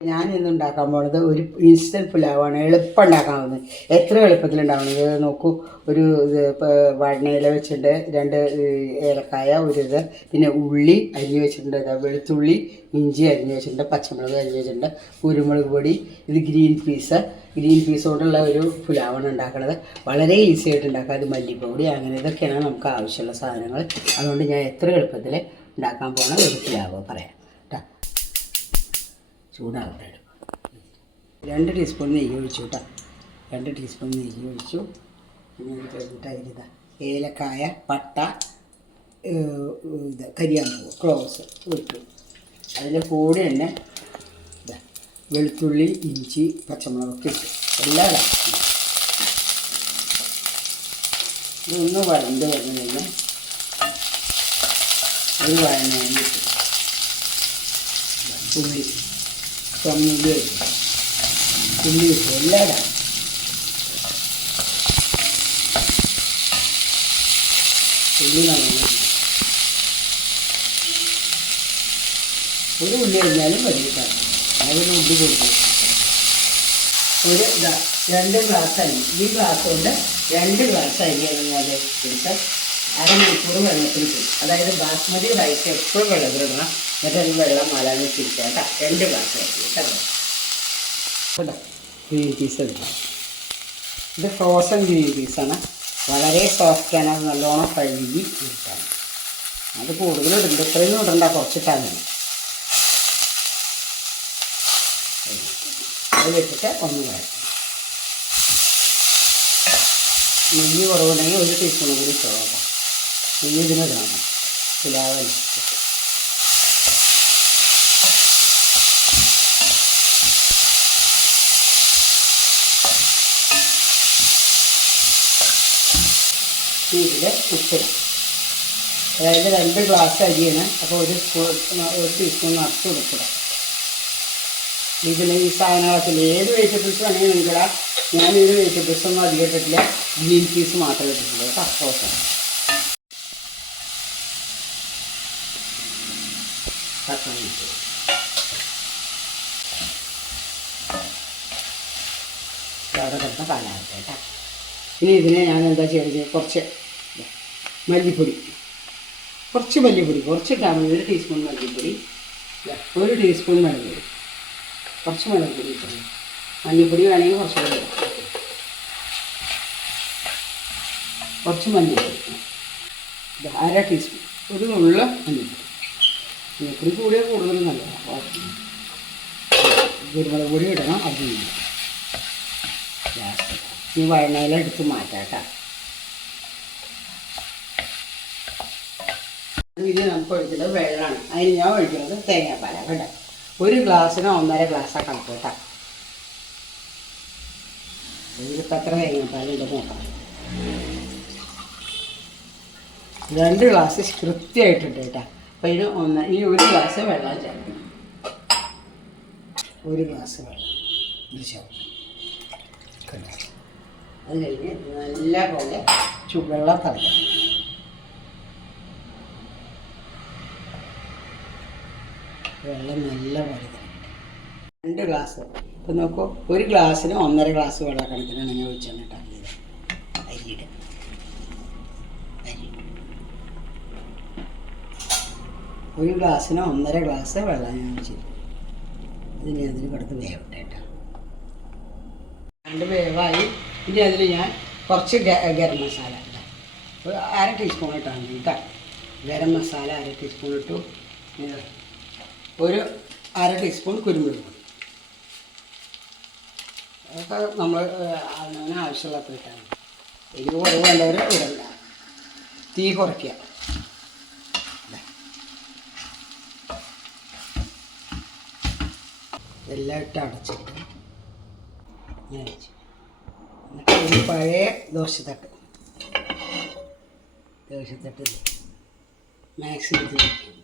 ഞാൻ ഇന്ന് ഉണ്ടാക്കാൻ പോണത് ഒരു ഇൻസ്റ്റന്റ് പുലാവാണ്. എളുപ്പം ഉണ്ടാക്കാൻ പോകുന്നത് എത്ര എളുപ്പത്തിൽ ഉണ്ടാവുന്നത് നോക്കൂ. ഒരു ഇത് വെച്ചിട്ട് വെച്ചിട്ടുണ്ട് രണ്ട് ഏലക്കായ ഒരു ഇത്. പിന്നെ ഉള്ളി അരിഞ്ഞ് വെച്ചിട്ടുണ്ട് വെളുത്തുള്ളി ഇഞ്ചി അരിഞ്ഞ് വെച്ചിട്ടുണ്ട് പച്ചമുളക് അരിഞ്ഞ് വെച്ചിട്ടുണ്ട് കുരുമുളക് പൊടി. ഇത് ഗ്രീൻ പീസ്. ഗ്രീൻ പീസ് കൊണ്ടുള്ള ഒരു പുലാവാണ് ഉണ്ടാക്കുന്നത് വളരെ ഈസി ആയിട്ട് ഉണ്ടാക്കാം. അത് മല്ലിപ്പൊടി അങ്ങനെ ഇതൊക്കെയാണ് നമുക്ക് ആവശ്യമുള്ള സാധനങ്ങൾ. അതുകൊണ്ട് ഞാൻ എത്ര എളുപ്പത്തിൽ ഉണ്ടാക്കാൻ പോകണം ഒരു പുലാവ് പറയാം. ചൂടാവട്ടെ. രണ്ട് ടീസ്പൂൺ നെയ്യ് ഒഴിച്ചു കേട്ടോ രണ്ട് ടീസ്പൂൺ നെയ്യ് ഒഴിച്ചു. പിന്നെ കഴിഞ്ഞിട്ട് ഏലക്കായ പട്ട ഇത് കരിയാമ്പൂ ക്ലോസ് ഇട്ടു അതിന്റെ കൂടെ തന്നെ വെളുത്തുള്ളി ഇഞ്ചി പച്ചമുളകൊക്കെ ഇട്ടു. എല്ലാം ഇതൊന്ന് വഴണ്ട് വന്നു കഴിഞ്ഞാൽ ഒരു ഇട്ടു ഉള്ളി ചമ്മന്തി ഉള്ളി എല്ലാം ഇടാം ഉള്ളി നല്ലോണം. ഒരു ഉള്ളി കഴിഞ്ഞാലും മതി അതിന് ഉള്ളി കൊടുക്കും ഒരു ഇതാ രണ്ട് ഗ്ലാസ് അരി. ഈ ഗ്ലാസ് കൊണ്ട് രണ്ട് ഗ്ലാസ് അരി കഴിഞ്ഞാൽ എടുത്ത് അരമണിക്കൂർ വെള്ളത്തിൽ ഇട്ടു. അതായത് ബാസ്മതി റൈസ് എപ്പോഴും വെള്ളത്തിലിടണം. എന്നിട്ട് അത് വെള്ളം മാലാന്ന് വെച്ചിരിക്കുക. കേട്ടോ? രണ്ട് ഗ്ലാസ് അരി കേട്ടോ. ഗ്രീൻ പീസ് ഇത് ഫ്രോസൺ ഗ്രീൻ പീസാണ് വളരെ സോഫ്റ്റാണ് അത് നല്ലോണം കഴുകി ഇട്ടാണ് അത് കൂടുതൽ ഇടുന്നുണ്ട് ഇത്രയൊന്നും ഇടണ്ട. കുറച്ചിട്ടാൽ മതി. അത് വെച്ചിട്ട് ഒന്ന് വഴറ്റും. നെയ്യ് കുറവുണ്ടെങ്കിൽ ഒരു ടീസ്പൂൺ കൂടി ഇട്ടോ നെയ്യ് ഇതിനിടണം പുലാവൻ ഇതിൽ ഉപ്പിടാം അതായത് രണ്ട് ഗ്ലാസ് അരിയാണ്. അപ്പോൾ ഒരു ഒരു ടീസ്പൂൺ നിറച്ച് ഉപ്പിടാം ഇതിൽ ഈ സാധനങ്ങളൊക്കെ ഏത് വെജിറ്റബിൾസ് വേണമെങ്കിൽ നിങ്ങൾക്ക് ഞാൻ ഇതിന് വെജിറ്റബിൾസ് ഒന്നും അധികം ഇട്ടിട്ടില്ല. ഗ്രീൻ പീസ് മാത്രമേ ഇട്ടിട്ടുള്ളൂ. കേട്ടോ? റോസം തക്കാളി ഇട്ടു. കാലാവസ്ഥ കേട്ടോ. ഇനി ഇതിനെ ഞാൻ എന്താ ചെയ്യുന്നത് കുറച്ച് മല്ലിപ്പൊടി. കുറച്ച് മല്ലിപ്പൊടി. കുറച്ച് മതി ഒരു ടീസ്പൂൺ മല്ലിപ്പൊടി. ഒരു ടീസ്പൂൺ മല്ലിപ്പൊടി കുറച്ച് മഞ്ഞൾപ്പൊടി ഇട്ടു. മല്ലിപ്പൊടി വേണമെങ്കിൽ കുറച്ച് കൂടി. കുറച്ച് മല്ലിപ്പൊടി അര ടീസ്പൂൺ ഒരു നുള്ള മല്ലിപ്പൊടി. മല്ലിപ്പൊടി കൂടിയ കൂടുതൽ നല്ലതാണ് കുരുമുളക് പൊടി ഇടണം അത് ലാസ്റ്റ് ഈ വഴണയില എടുത്ത് മാറ്റാം കേട്ടോ ഇത് നമുക്ക് ഒഴിക്കുന്നത് വെള്ളമാണ്. അതിന് ഞാൻ ഒഴിക്കുന്നത് തേങ്ങാപ്പാലാണ് കേട്ടോ. ഒരു ഗ്ലാസ്സിന് ഒന്നര ഗ്ലാസ്സാണ് കണക്ക് കേട്ടോ. ഇതിലിപ്പോൾ എത്ര തേങ്ങാപ്പാലുണ്ട് നോക്കാം. രണ്ട് ഗ്ലാസ് കൃത്യമായിട്ടുണ്ട് കേട്ടോ. അപ്പോൾ ഇതിന് ഒന്ന് ഈ ഒരു ഗ്ലാസ് വെള്ളം ചേർക്കണം. ഒരു ഗ്ലാസ് വെള്ളം. ഇത് ചേർക്കണം. അത് കഴിഞ്ഞ് നല്ല പോലെ ചുവെള്ളം തിളയ്ക്കണം വെള്ളം നല്ല പോലെ രണ്ട് ഗ്ലാസ്. ഇപ്പം നോക്കൂ ഒരു ഗ്ലാസ്സിന് ഒന്നര ഗ്ലാസ് വെള്ളം കണക്കിനാണ് ഞാൻ ഒഴിച്ചാണ് ഇത് അരിയുടെ. അരി ഒരു ഗ്ലാസ്സിന് ഒന്നര ഗ്ലാസ് വെള്ളം ഞാൻ ഒഴിച്ചിരുന്നു അതിന് അതിന് കിടത്ത് വേവട്ടെ കേട്ടോ. രണ്ട് വേവായി. ഇനി അതിൽ ഞാൻ കുറച്ച് ഗരം മസാല ഒരു അര ടീസ്പൂൺ മതി കേട്ടോ ഗരം മസാല അര ടീസ്പൂൺ ഇട്ടു. ഇത് ഒരു അര ടീസ്പൂൺ കുരുമുളക് പൊടി. അതൊക്കെ നമ്മൾ അതിന് ആവശ്യമുള്ളപ്പോൾ ഇട്ടാൽ മതി. എരിവ് വേണ്ടവരെ ഇടണ്ട. തീ കുറയ്ക്കുക. എല്ലാം ഇട്ട് അടച്ചിട്ട് ഞാൻ എന്നിട്ട് ഒരു പഴയ ദോശത്തട്ട്. ദോശത്തട്ട് മാക്സിമം വയ്ക്കും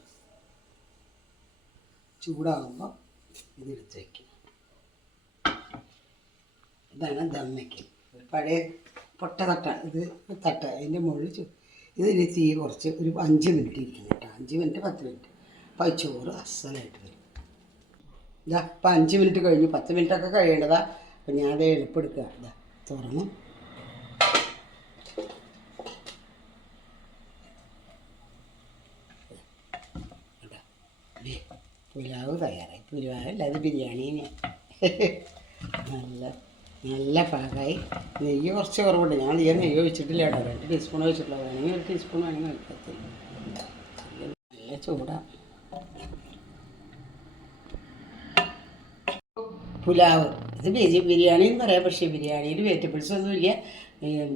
ചൂടാകുമ്പോൾ ഇതെടുത്ത് വയ്ക്കും ഇതാണ് ദം വയ്ക്കൽ ഒരു പഴയ പൊട്ട തട്ടാണ്. ഇത് തട്ട. അതിന്റെ മുകളിൽ ഇതിന് തീ കുറച്ച് ഒരു അഞ്ച് മിനിറ്റ് ഇരിക്കുന്നു കേട്ടോ. അഞ്ച് മിനിറ്റ് പത്ത് മിനിറ്റ്. അപ്പോൾ ചോറ് അസലായിട്ട് വരും. ഇതാ ഇപ്പം അഞ്ച് മിനിറ്റ് കഴിഞ്ഞു. പത്ത് മിനിറ്റൊക്കെ കഴിയേണ്ടതാ. അപ്പം ഞാനത് എളുപ്പം എളുപ്പെടുക്കുക ഇതാ തുറന്നു. പുലാവ് തയ്യാറായി. പുലാവല്ല അത് ബിരിയാണി നല്ല നല്ല പാകമായി. നെയ്യ് കുറച്ച് കുറവുണ്ട്. ഞാൻ ഈ നെയ്യ് ഒഴിച്ചിട്ടില്ല കേട്ടോ. രണ്ട് ടീസ്പൂൺ ഒഴിച്ചിട്ടില്ല വേണമെങ്കിൽ ഒരു ടീസ്പൂൺ വേണമെങ്കിൽ ഒഴിക്കത്തില്ല. നല്ല ചൂടാണ് പുലാവ്. ഇത് ബിരി ബിരിയാണി എന്ന് പറയാം. പക്ഷേ ബിരിയാണിയിൽ വെജിറ്റബിൾസ് ഒന്നുമില്ല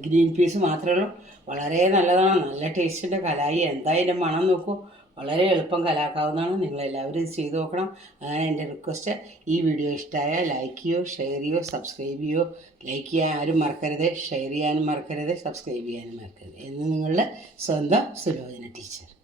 ഗ്രീൻ പീസ് മാത്രമേ ഉള്ളൂ. വളരെ നല്ലതാണ്. നല്ല ടേസ്റ്റിന്റെ കലായി. എന്തായാലും മണം നോക്കൂ. വളരെ എളുപ്പം കലാക്കാവുന്നതാണ്. നിങ്ങളെല്ലാവരും ഇത് ചെയ്ത് നോക്കണം. അതാണ് എന്റെ റിക്വസ്റ്റ് ഈ വീഡിയോ ഇഷ്ടമായാൽ ലൈക്ക് ചെയ്യോ ഷെയർ ചെയ്യോ സബ്സ്ക്രൈബ് ചെയ്യോ. ലൈക്ക് ചെയ്യാൻ ആരും മറക്കരുത്. ഷെയർ ചെയ്യാനും മറക്കരുത്. സബ്സ്ക്രൈബ് ചെയ്യാനും മറക്കരുത്. എന്ന് നിങ്ങളുടെ സ്വന്തം സുലോചന ടീച്ചർ